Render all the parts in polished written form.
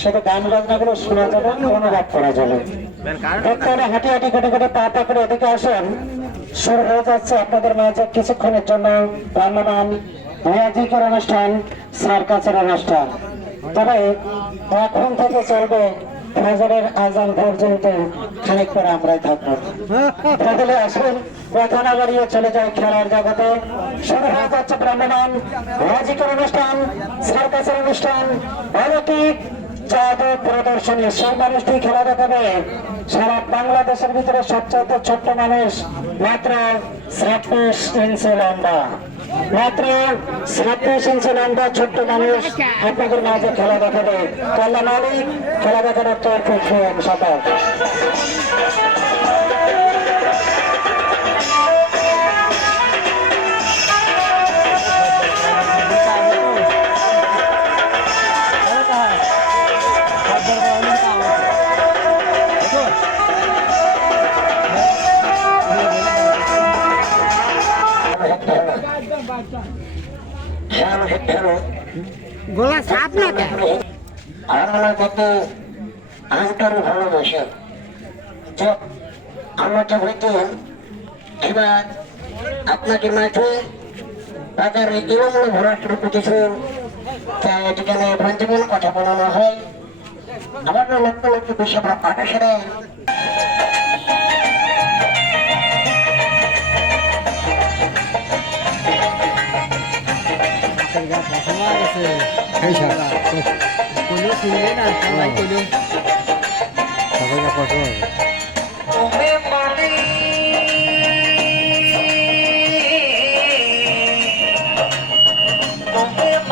শুধু গান বাজনাগুলো শোনা যাবে, অনুবাদ করা যাবে। বর্তমানে হাঁটি হাঁটি কেটে কেটে পা পা করে এদিকে আসেন। শুরু হয়ে যাচ্ছে আপনাদের মাঝে কিছুক্ষণের জন্য ভ্রাম্যমান মিউজিকের অনুষ্ঠান, সার্কাসের অনুষ্ঠান। তবে এখন থেকে চলবে ফজরের আজান পর্যন্ত, খানিক পরে আমরাই থাকবো। বদলে আসুন, কথা না বাড়িয়ে চলে যায় খেলার জগতে। শুরু হয়ে যাচ্ছে ভ্রাম্যমান মিউজিকের অনুষ্ঠান, সার্কাসের অনুষ্ঠান, অলৌকিক জাদু প্রদর্শনী। সেই মানুষটি খেলা দেখাবে সারা বাংলাদেশের ভিতরে সবচেয়ে ছোট্ট মানুষ, মাত্র 26 ইঞ্চি লম্বা, মাত্র 26 ইঞ্চি লম্বা ছোট্ট মানুষ আপনাদের মাঝে খেলা দেখাবে। কল্যাণ মালিক খেলা দেখানোর তৌফিক দিন সবাই। গোলা সাপ না কেন আমার কত আন্তরিক ভালোবাসা। আমার হয়তো এবার আপনাকে মাঠে বাজারে এরমূল ভরা শুরু করতেছে, তাই এখানে যেমন কথা বলানো হয়। আমার লক্ষ লক্ষ বেশি আকাশেরা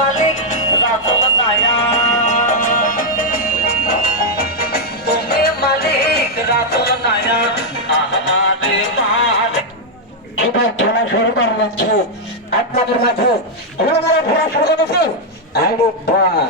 মালিক রাতুল নায়া, তুমি মালিক রাতুল নায়া, আমাদের এবার খেলা শুরু করে যাচ্ছে আপনাদের মাঝে। ঘোরা শুরু করেছে। আরে বাহ,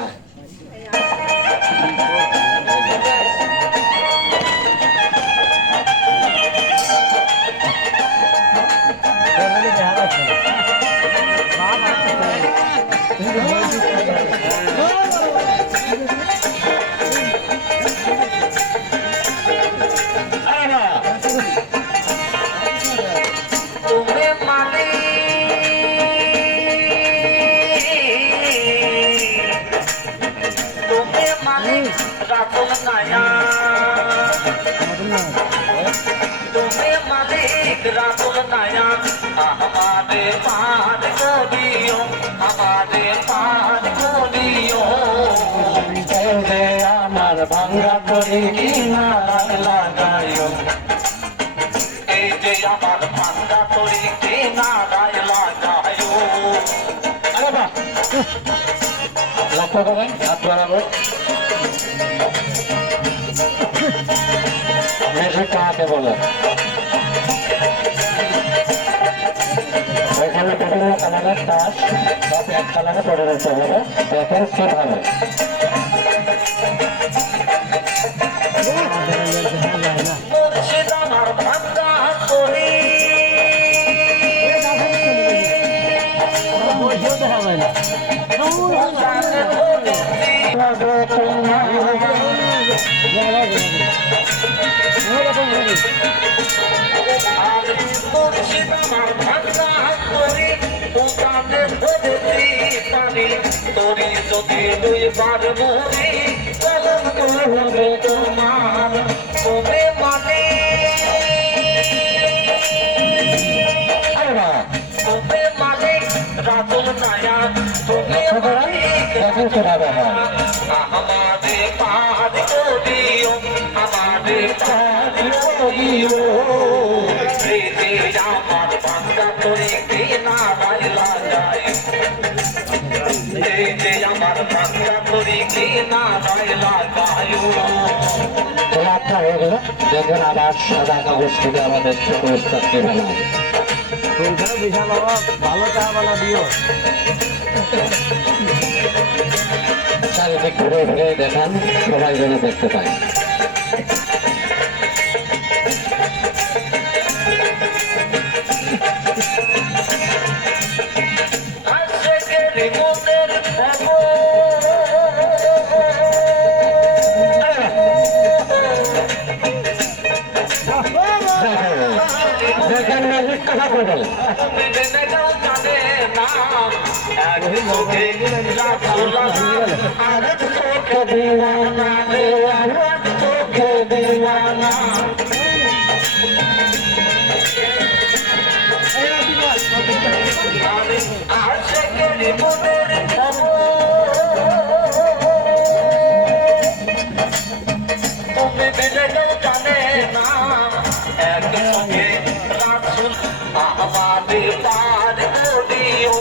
রাতুল নায়া, তুমি মালিক রাতুল নায়া, আমাদের পার করিও, আমাদের পার করিও। আমার ভাঙ্গা করে কিনার লাগাইও, এই যে আমার ভাঙ্গা তরি কিনারায় লাগাইও। আরে বাহ, লক্ষ্য করেন হাত বাড়াবো, মেশিন কাহাতে বলে ওইখানে বিভিন্ন কালারের তাস সব এক কালারে পড়ে দিতে হবে, দেখেন সেট হবে। মুর্শিদ আমার ভাঙ্গা তরি, মুর্শিদ আমার ভাঙ্গা তরি, দোকানে ধরেছি পানি, তরি যদি দুইবার মরি কলঙ্ক হবে তোমার। তুমি মালিক, তুমি মালিক রাতুল নায়া, তুমি মালিক আমাদের পার করিও, আমাদের পার করিও। এই যে আমার ভাঙ্গা তরি কিনারায় লাগাই, এই যে আমার ভাঙ্গা তরি কিনারায় লাগাইও। খেলাটা হয়ে গেল, দেখবেন আবার সাদা কাগজ থেকে আমাদের ছোট উস্তাদকে বানায়। বিশাল বাবা ভালো চা বানা দিও। চারিদিক ঘুরে ঘুরে দেখান, সবাই যেন দেখতে পায়। আজকের মনের খবর করবেন তুমি জেনে যাও জানে না এক চোখে রাসূল আর এক চোখে দিওয়ানা রে আর এক চোখে দিওয়ানা আশিকের মনের তুমি দিলে কেউ জানে না এক চোখে রাসূল আমাদের পার করিও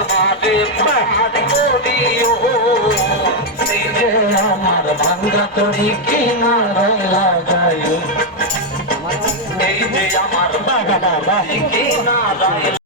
আমাদের পার করিও এই যে আমার ভাঙ্গা তরি কিনারায় লাগাইও এই যে আমার ভাঙ্গা তরি কিনারায়